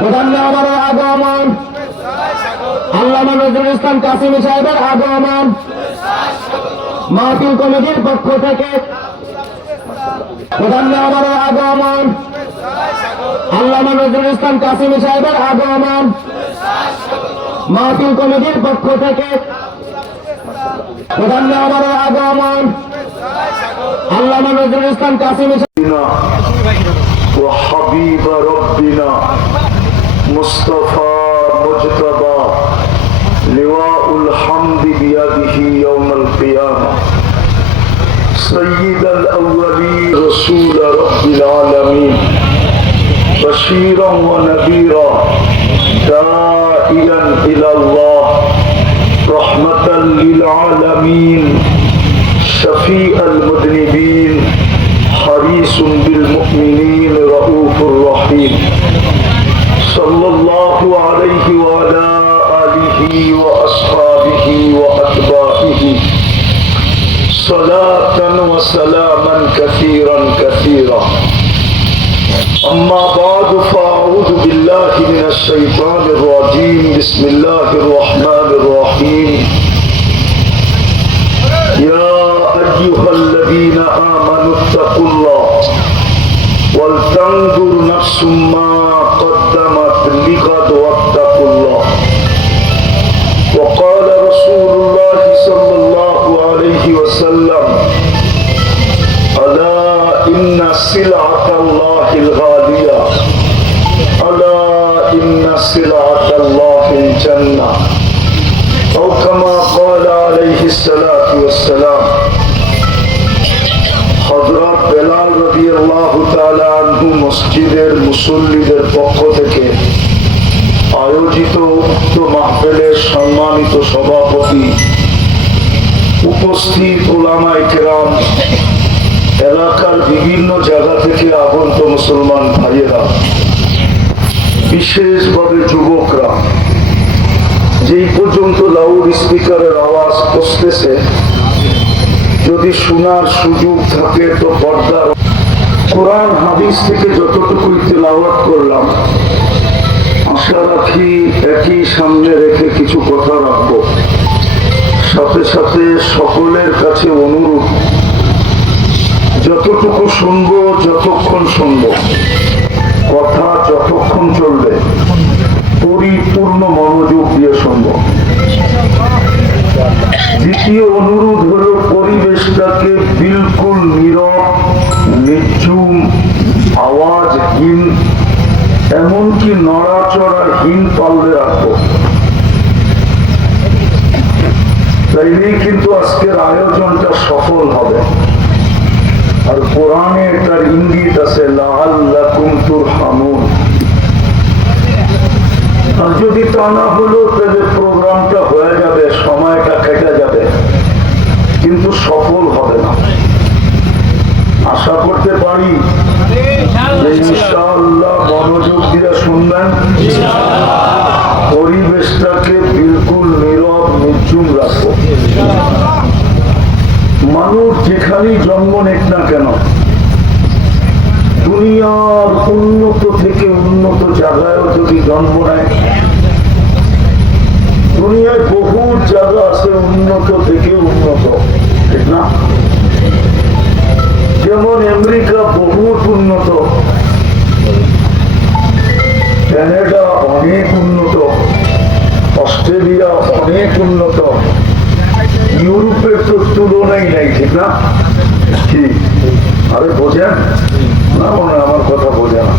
প্রধান মেহমানের আগমন, আল্লামা নজরুল ইসলাম কাসিমি সাহেবের আগমন মাহফিল কমিটির পক্ষ থেকে। প্রধান মেহমানের আগমন, আল্লামা নজরুল ইসলাম কাসিমি সাহেবের আগমন মাহফিল কমিটির পক্ষ থেকে। প্রধান মেহমানের আগমন, আল্লামা নজরুল ইসলাম কাসিমি وحبيب ربنا مصطفى مجتبى لواء الحمد بيده يوم القيامة سيد الأولين رسول رب العالمين بشيرا ونذيرا داعيا إلى الله رحمة للعالمين شفيع المذنبين حريص بالمؤمنين رؤوف رحيم صلى الله عليه وعلى آله وأصحابه وأتباعه صلاة وسلاما كثيرا كثيرا أما بعد فأعوذ بالله من الشيطان الرجيم بسم الله الرحمن الرحيم يا أيها الذين آمنوا اتقوا الله ولتنظر نفس ما قدمت لغد واتقوا الله وقال رسول الله صلى الله عليه وسلم ألا إن سلعة الله الغالية ألا إن سلعة الله الجنة أو كما قال عليه الصلاة والسلام হযরত বেলাল রাদিয়াল্লাহু তাআলা আনহু মসজিদের মুসল্লিদের পক্ষ থেকে আয়োজিত উক্ত মাহফিলের সম্মানিত সভাপতি, উপস্থিত উলামায়ে কেরাম, এলাকার বিভিন্ন জায়গা থেকে আগত মুসলমান ভাইয়েরা, বিশেষভাবে যুবকরা, যেই পর্যন্ত লাউড স্পিকারের আওয়াজ পৌঁছতেছে, যদি শোনার সুযোগ থাকে তো পর্দার কোরআন হাদিস থেকে যতটুকুই তেলাওয়াত করলাম, আশা রাখি একই সামনে রেখে কিছু কথা রাখবো। সাথে সাথে সকলের কাছে অনুরোধ, যতটুকু শুনবো, যতক্ষণ শুনবো, কথা যতক্ষণ চলবে পরিপূর্ণ মনোযোগ দিয়ে শুনবো। দ্বিতীয় অনুরোধ হলো পরিবেশটাকে বিলকুল নীরব, নিঝুম, আওয়াজহীন, এমনকি নড়াচড়াহীন পাল্লে রাখবো। তাইলেই কিন্তু আজকের আয়োজনটা সফল হবে। আর কোরআনে এটার ইঙ্গিত আছে লাআল্লাকুম তুরহামুন। আর যদি তা না হলো তাহলে প্রোগ্রামটা হয়ে যাবে, সময়টা কেটে যাবে, কিন্তু সফল হবে না। আশা করতে পারি যে ইনশাআল্লাহ মনোযোগ দিয়ে শুনবেন, পরিবেশটাকে বিলকুল নীরব, নিঝুম রাখবো। মানুষ যেখানেই জন্ম নেক না কেন, দুনিয়ার উন্নত থেকে উন্নত জায়গায়ও যদি জন্ম নেয়, দুনিয়ায় বহু জায়গা আছে উন্নত থেকে উন্নত, ঠিক না? যেমন আমেরিকা বহুত উন্নত, কানাডা অনেক উন্নত, অস্ট্রেলিয়া অনেক উন্নত, ইউরোপের তো তুলনাই নাই, ঠিক না? কি আরে বোঝেন না? মনে আমার কথা বোঝে না।